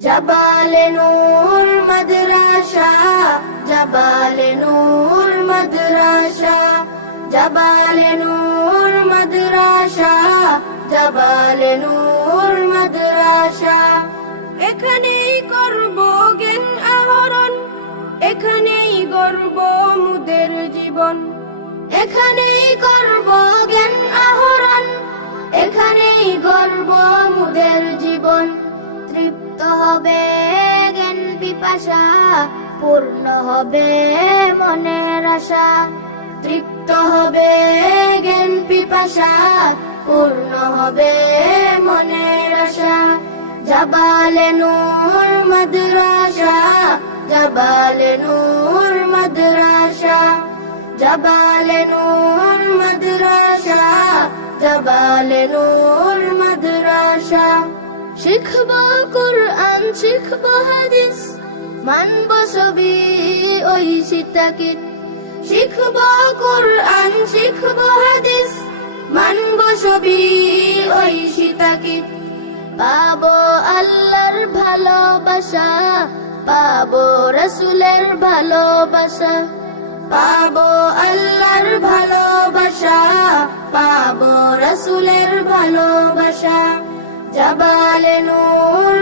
জাবালে নূর মাদ্রাসা, জাবালে নূর মাদ্রাসা, জাবালে নূর মাদ্রাসা, জাবালে নূর মাদ্রাসা। এখানেই করব জ্ঞান আহরণ, এখানেই গড়ব মুদের জীবন। এখানেই করব জ্ঞান আহরণ, এখানেই গড়ব মুদের জীবন। তৃপ্ত হবে জ্ঞান পিপাসা, পূর্ণ হবে মনের আশা। তৃপ্ত হবে জ্ঞান পিপাসা, পূর্ণ হবে মনের আশা। জাবালে নূর মাদ্রাসা, জাবালে নূর মাদ্রাসা, জাবালে নূর মাদ্রাসা, জাবালে নূর মাদ্রাসা। শিখব কুরআন, শিখব হাদিস, মানব সবই ওই সীতাকে। শিখব কুরআন, শিখব হাদিস, মানব সবই ওই সীতাকে। পাবো আল্লাহর ভালোবাসা, পাবো রাসূলের ভালোবাসা। পাবো আল্লাহর ভালোবাসা, পাবো রাসূলের ভালোবাসা। জাবালে নূর